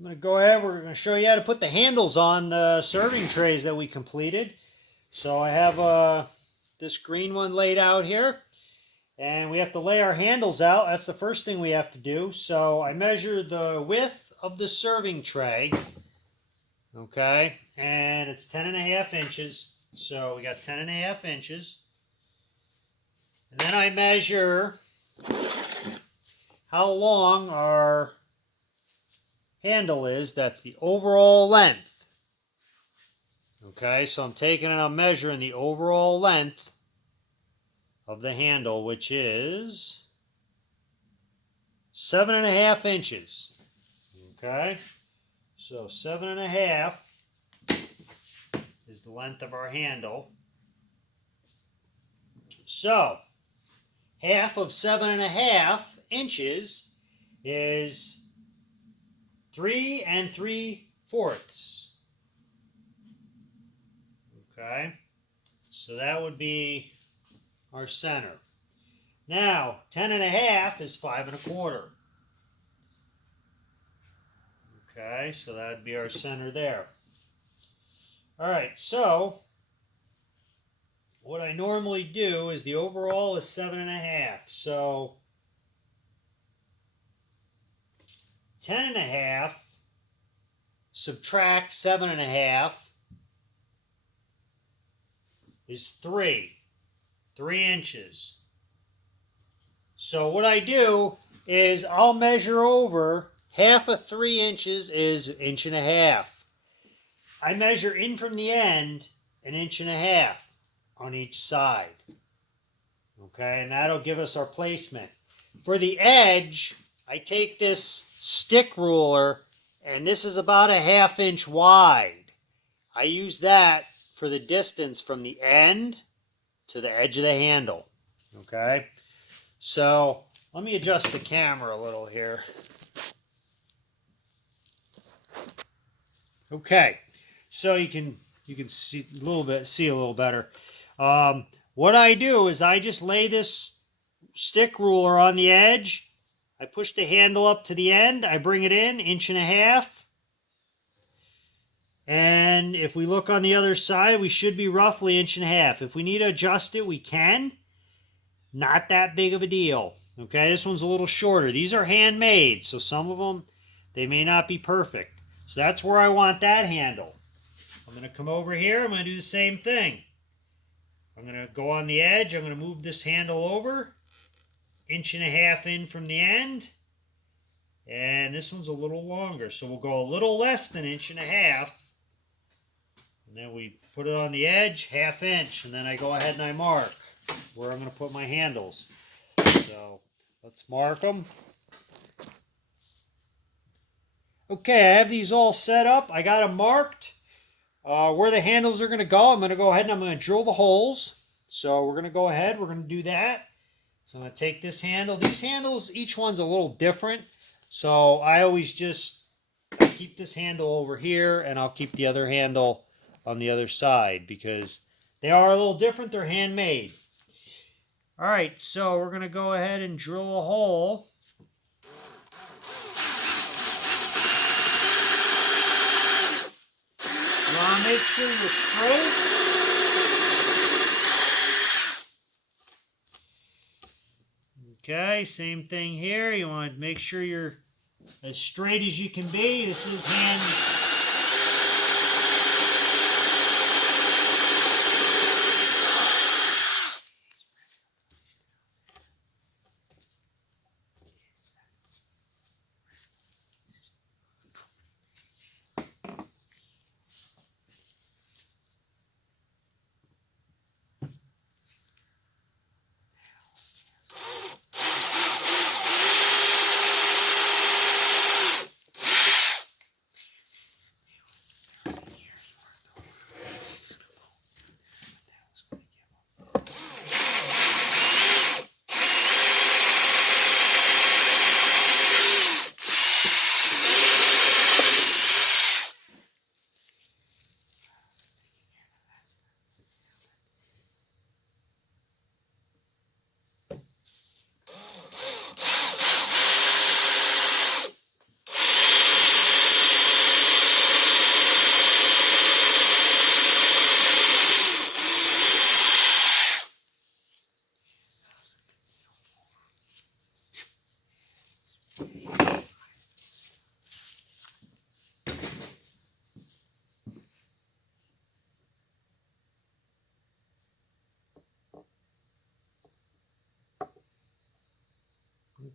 I'm going to go ahead. We're going to show you how to put the handles on the serving trays that we completed. So I have this green one laid out here. And we have to lay our handles out. That's the first thing we have to do. So I measure the width of the serving tray. Okay. And it's 10.5 inches. So we got 10.5 inches. And then I measure how long our handle is. That's the overall length. Okay, so I'm taking and I'm measuring the overall length of the handle, which is 7.5 inches. Okay, so 7.5 is the length of our handle. So half of 7.5 inches is 3 3/4. Okay, so that would be our center. Now, 10.5 is 5 1/4. Okay, so that would be our center there. All right, so what I normally do is the overall is 7.5. So 10.5 subtract 7.5 is 3 inches. So what I do is I'll measure over half of 3 inches is 1.5 inches. I measure in from the end 1.5 inches on each side. Okay, and that'll give us our placement. For the edge, I take this stick ruler, and this is about 1/2 inch wide. I use that for the distance from the end to the edge of the handle. Okay, so let me adjust the camera a little here. Okay, so you can see a little better. What I do is I just lay this stick ruler on the edge. I push the handle up to the end. I bring it in 1.5 inches. And if we look on the other side, we should be roughly 1.5 inches. If we need to adjust it, we can. Not that big of a deal. Okay, this one's a little shorter. These are handmade, so some of them, they may not be perfect. So that's where I want that handle. I'm going to come over here. I'm going to do the same thing. I'm going to go on the edge. I'm going to move this handle over 1.5 inches in from the end. And this one's a little longer, so we'll go a little less than 1.5 inches. And then we put it on the edge, 1/2 inch, and then I go ahead and I mark where I'm going to put my handles. So let's mark them. Okay, I have these all set up. I got them marked. Where the handles are going to go, I'm going to go ahead and I'm going to drill the holes. So we're going to go ahead, we're going to do that. So I'm going to take this handle. These handles, each one's a little different. So I always just keep this handle over here, and I'll keep the other handle on the other side because they are a little different. They're handmade. All right, so we're going to go ahead and drill a hole. You want to make sure you're straight. Okay, same thing here. You want to make sure you're as straight as you can be. This is hand.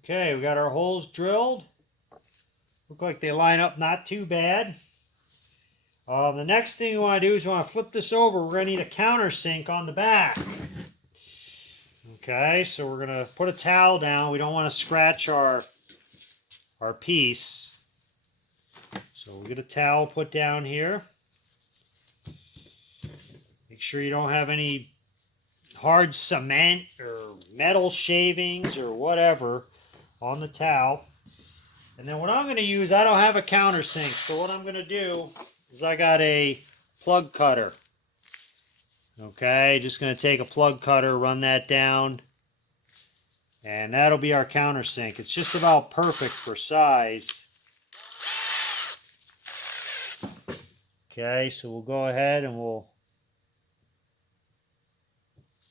Okay, we got our holes drilled. Look like they line up not too bad. The next thing we want to do is we want to flip this over. We're going to need a countersink on the back. Okay, so we're going to put a towel down. We don't want to scratch our piece. So we'll get a towel put down here. Make sure you don't have any hard cement or metal shavings or whatever on the towel. And then what I'm going to use, I don't have a countersink, so what I'm going to do is I got a plug cutter. Okay, just going to take a plug cutter, run that down, and that'll be our countersink. It's just about perfect for size. Okay, so we'll go ahead and we'll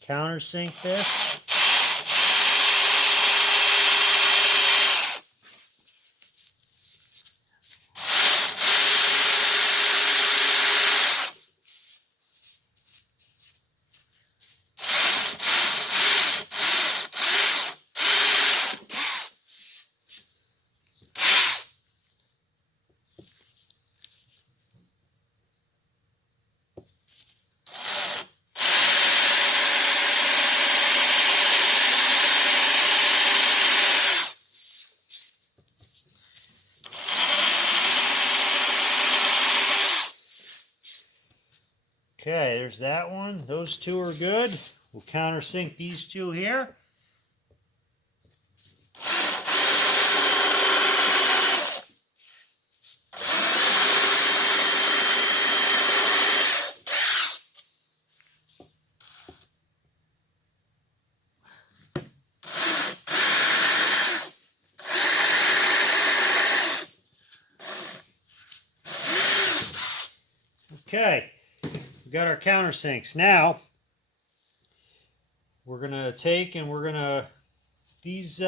countersink this. Okay, there's that one. Those two are good. We'll countersink these two here. Okay, we got our countersinks. Now, we're going to take and we're going to, these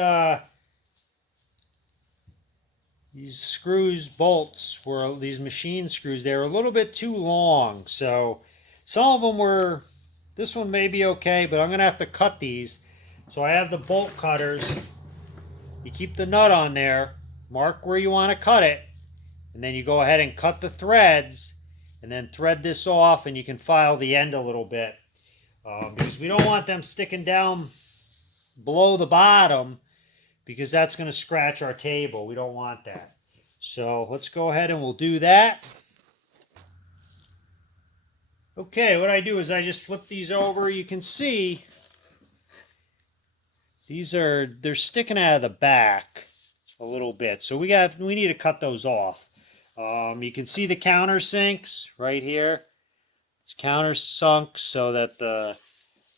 screws, bolts, were these machine screws, they were a little bit too long. So some of them were, this one may be okay, but I'm going to have to cut these. So I have the bolt cutters. You keep the nut on there, mark where you want to cut it, and then you go ahead and cut the threads, and then thread this off, and you can file the end a little bit. Because we don't want them sticking down below the bottom, because that's going to scratch our table. We don't want that. So let's go ahead and we'll do that. Okay, what I do is I just flip these over. You can see they're sticking out of the back a little bit. So we need to cut those off. You can see the countersinks right here. It's countersunk so that the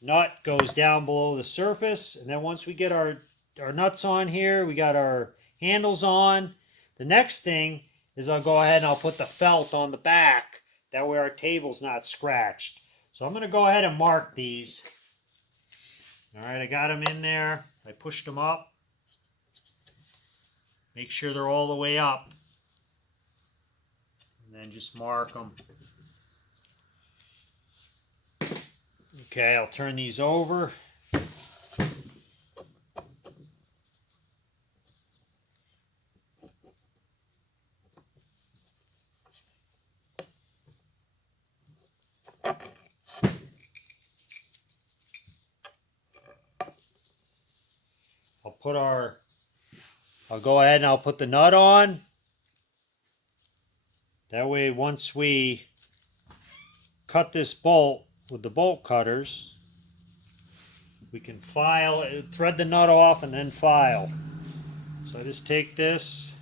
nut goes down below the surface. And then once we get our nuts on here, we got our handles on. The next thing is I'll go ahead and I'll put the felt on the back. That way our table's not scratched. So I'm going to go ahead and mark these. All right, I got them in there. I pushed them up. Make sure they're all the way up. And then just mark them. Okay, I'll turn these over. I'll go ahead and I'll put the nut on. That way, once we cut this bolt with the bolt cutters, we can file it, thread the nut off, and then file. So I just take this,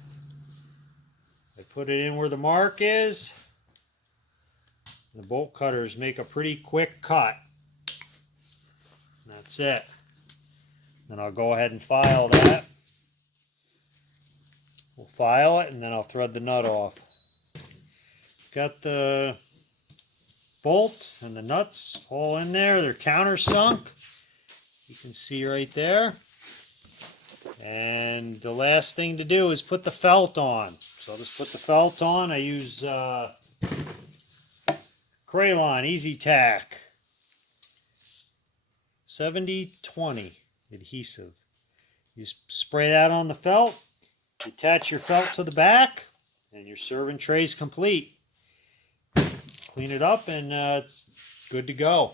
I put it in where the mark is. The bolt cutters make a pretty quick cut. That's it. Then I'll go ahead and file that. We'll file it, and then I'll thread the nut off. Got the bolts and the nuts all in there. They're countersunk. You can see right there. And the last thing to do is put the felt on. So I'll just put the felt on. I use Crayon Easy Tack 70-20 adhesive. You spray that on the felt, attach your felt to the back, and your serving tray is complete. Clean it up and it's good to go.